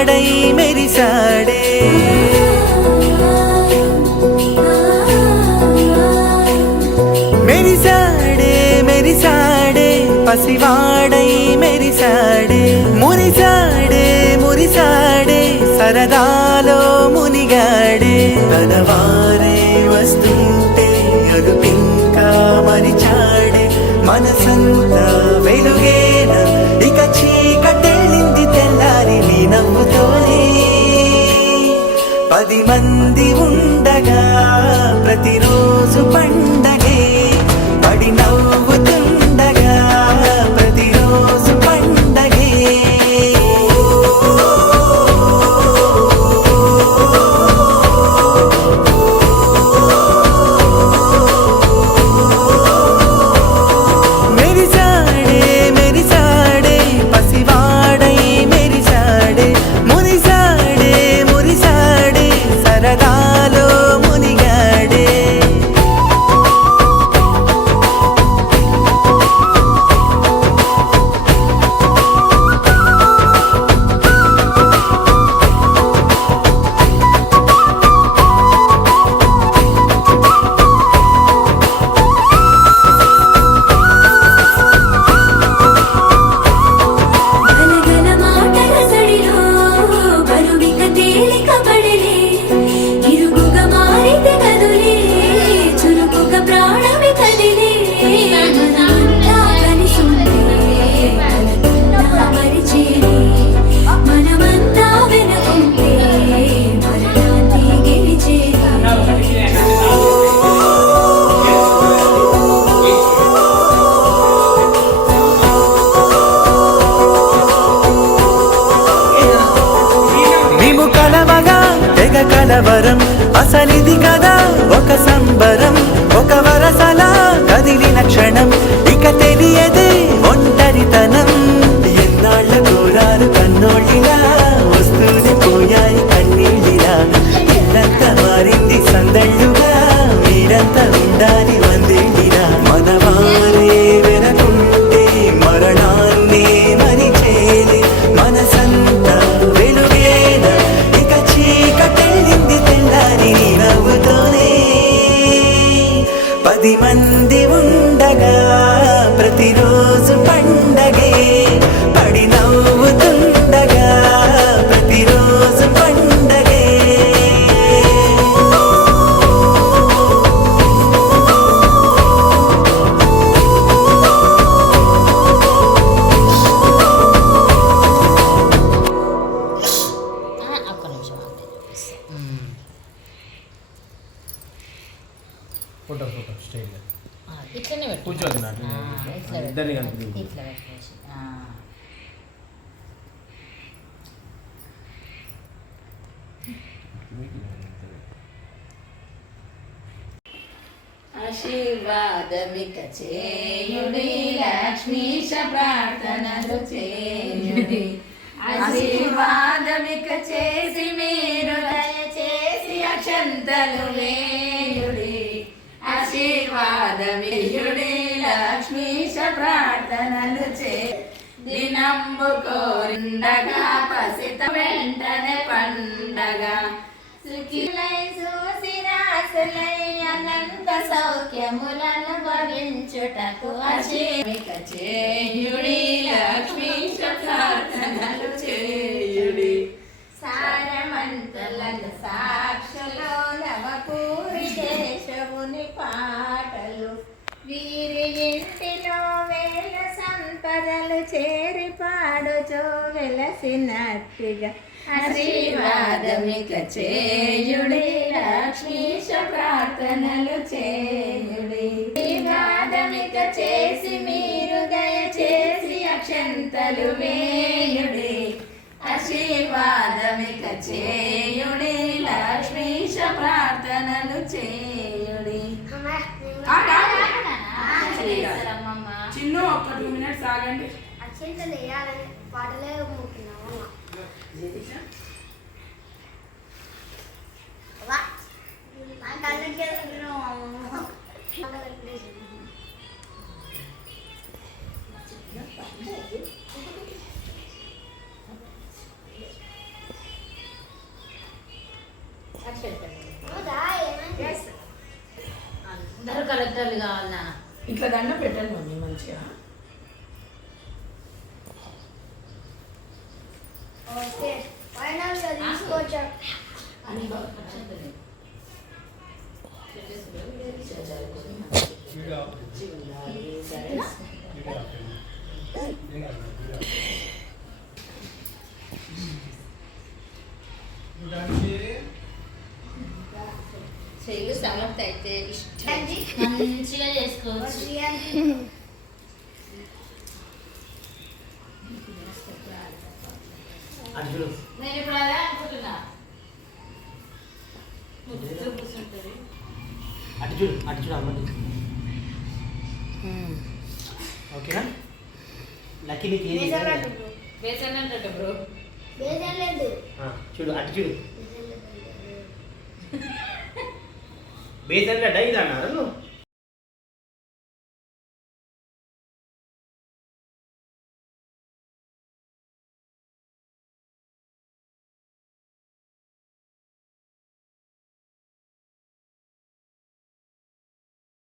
పసివాడై మెరిసాడే మెరిసాడే మెరిసాడే పసివాడై మెరిసాడే మురిసాడే మురిసాడే సరదాలో మునిగాడే తనవారే వస్తుంటే అదుపింకా మరిచాడే మనసంతా వెలుగేన ఇక చీకటెళ్ళింది తెల్లారి నీ నవ్వుతోనే 10 మంది ఉండగా ప్రతిరోజు పండగే పడి నవ్వుతుండగా ప్రతిరోజు పండగే మెరిసాడే మెరిసాడే పసివాడై మెరిసాడే మురిసాడే మురిసాడే సరదాలో మునిగాడే గలగల మాటల సడిలో బరువిక తేలిక పడలే ఇరుగుగా మారితే కదులే చురుకుగా ప్రాణమి కదిలే మనమంతా కలిసుంటే మనకున్నా మరిచేరే మనమంతా వెనుకుంటే మరణాన్ని గెలిచేరే మేము కలవగా తెగ కలవరం అసలిది కదా ఒక సంబరం ఒక వరసలా కదిలిన క్షణం ఇక తెలియదే ఒంటరితనం ఎన్నాళ్ళ కోరారు కన్నోళ్ళిలా వస్తూనే పోయాయి కన్నీళ్ళిలా ఇల్లంతా మారింది సందళ్ళుగా మీరంతా ఉండాలి వందేళ్ళిలా మనవారే వెనకుంటే మరణాన్ని మరిచేలే మనసంతా వెలుగేన ఇక చీకటెళ్ళింది తెల్లారి నీ నవ్వుతోనే 10 మంది ఉండగా ప్రతిరోజు పండగే పడి నవ్వుతుండగా ప్రతిరోజు పండగే ఒక్క నిమిషం అంతే చూపిస్తా. ఫోటో స్టైల్ ఇట్లనే పెట్టు. కూర్చోదు నాకు ఇట్లా ఇద్దరిని పెట్టు. కలిపి ఇట్లా పెట్టేసి ఆశీర్వాదమిక చేయుడి లక్ష్మీశ ప్రార్థనలు చేయుడి ఆశీర్వాదమిక చేసి మీరు దయచేసి అక్షంతలు వేయుడి ఆశీర్వాదమియుడి లక్ష్మీశ ప్రార్థనలు చే దినంబు కోరిండగా పసిత వెంటనే పండగ సుఖిలై సుశిరాసులై అనంత సౌఖ్యములను భవించుటకు అశీమిక చేయుడి లక్ష్మీశ ప్రార్థనలు చేయుడి సారమంతులను సాక్షులు నవపూరి కేశవుని పాటలు వీరి ఇంటిలో వేల సంపదలు చేరి పాడుచో వెలసినట్టుగా ఆశీర్వాదమిక చేయుడి లక్ష్మీశ ప్రార్థనలు చేయుడి ఆశీర్వాదమిక చేసి మీరు దయచేసి అక్షంతలు వేయుడి ఆశీర్వాదమిక చేయుడి లక్ష్మీశ ప్రార్థనలు చేయుడి చిన్ను ఒక్క 2 minutes ఆగండి. అక్షంతలు వేయాలని పాటలే ముఖ్యమా అట్టలు కావాలి నాన్న. ఇట్లా దండ పెట్టండి మమ్మీ మంచిగా. ఓకే ఫైనల్ గా తీసుకోవచ్చా అని చెయ్యి సమర్థ అయితే ఇష్టం. మంచిగా చేసుకోవచ్చు. అటు చూడు. నేను ఇప్పుడు అదే అనుకుంటున్నా. కూర్చుంటుంది. అటు చూడు అమ్మది. ఓకేనా? లక్కీ నీకు ఏది బేసన్ అన్నట్టు బ్రో. లేదు చూడు అటు చూడు. బేసన్ లడ్డా ఇది అన్నారు నువ్వు.